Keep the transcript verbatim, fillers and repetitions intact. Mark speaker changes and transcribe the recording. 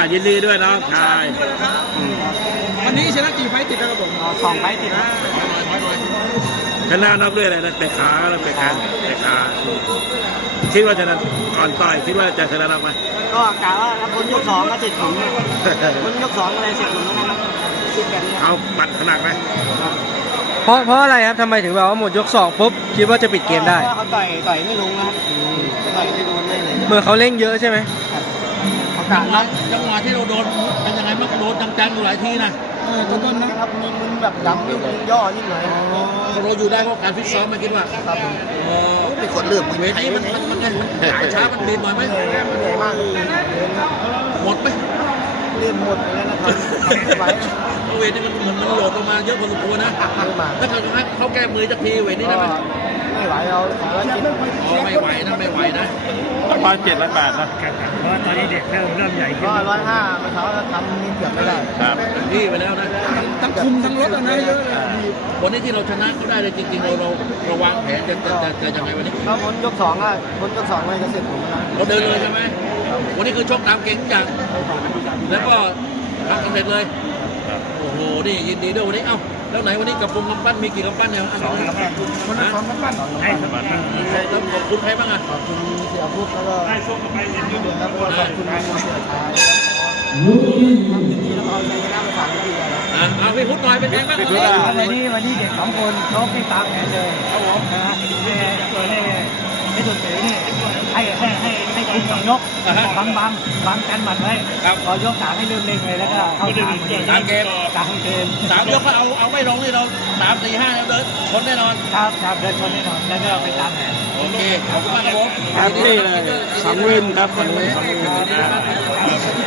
Speaker 1: ยินดีด้วยน้องชาย
Speaker 2: วันนี้ชนะกี่ไฟติดครับผมสองไฟติดนะ
Speaker 1: ชนะนับด้วยอะไรนะเตะขาแล้วเตะขาเตะขาคิดว่าจะนะก่อนต่อยคิดว่าจะชนะนับไหม
Speaker 2: ก็กะว่าถ้าพ้นยกสองก็เสร็จผมพ้นยกสองอะไรเสร็จผมแล้วนะครับคิดแบบนี้
Speaker 1: เอาปัดขนาดไหม
Speaker 3: เพราะเพราะอะไรครับทำไมถึงแบบว่าหมดยกสองปุ๊บคิดว่าจะปิดเกมได้
Speaker 2: เขาต่อยต่อยไม่ลงนะครับต่อยไม่โดนไม่เลย
Speaker 3: เมื่อเขาเล่งเยอะใช่ไหม
Speaker 2: เขากะนับจังหวะที่เราโดนเป็นยังไงมันโดนจังๆอยู่หลายทีนะเออต้นๆนะครับมีมึนแบบดำมึนย่อนิดหน่อยเราอยู่ได้เพราะการฟิตซ้อมมาคิดว่าครับเป็นคนเลือกเวทีมันมันมันมันหายช้ามันเรียนหน่อยไหมเหนื่อยมากหมดไหมเรียนหมดแล้วนะครับเวทนี่มันมันมันโหลดลงมาเยอะพอสมควรนะถ้าเกิดเขาแก้มือจะพีเวทนี่ได้ไหมไม่ไหวเราร้อยเจ็ดไม่ไหวนะไม่ไหวนะ
Speaker 1: ร้อยเจ็ดร้อยแปดนะ
Speaker 3: เพราะว่าตอนนี้เด็กเริ่มเริ่มใหญ่ขึ้น
Speaker 2: ร้อยห้าเมื่อเช้าทำนี่เกือบไม่ได้
Speaker 1: ครับ
Speaker 2: ที่ไปแล้วนะทั้งคุมทั้งรถนะเยอะวันนี้ที่เราชนะก็ได้เลยจริงๆเราเราเราวางแผนจะจะจะจะยังไงวันนี้ก็พ้นยกสองอ่ะพ้นยกสองเลยจะเสร็จผมนะเราเดินเลยใช่ไหมวันนี้คือชกตามเก่งจังแล้วก็ทำสำเร็จเลยโอ้โหนี่ยินดีด้วยวันนี้เอ้าแล้วไหนวันนี้กับผมกำปั้นมีกี่กำปั้นเนี่ยสองกำปั้นคนละสองกำปั้นให้สมัครแล้วขอบคุณใครบ้างอ่ะขอบคุณเสียพุทธแล้วก็ได้ช่วงกำปั้นยินดีด้วยแล้วก็ขอบคุณเสียชายทำดีแล้วเอาใจชนะไปฝากพี่อ่ะเอาพี่พุทธหน่อยเป็นไงบ้าง
Speaker 3: วันนี้วันนี้เด็กสองคนเขาไม่ตามแผนเลยเขาบอกนะฮะให้ให้ให้ตัวเต๋นี่ให้ให้ให้ให้คุมสองยกบังบังบังกันหมัดไว้พอยกสามให้เริ่มเล่งเลยแล้วก็เข้าตาม
Speaker 2: ตามเกม
Speaker 3: ตามเกม
Speaker 2: สามยกเขาเอาเอาไม่ลงนี่เราสามสี่ห้าเดินชนแน่นอน
Speaker 3: ครับครับเดินชนแน่นอนแล้วก็ไปตามแผน
Speaker 2: โอเคขอบคุณมากครับผม
Speaker 1: ครับนี่เลยสังเวียนครับสังเวียน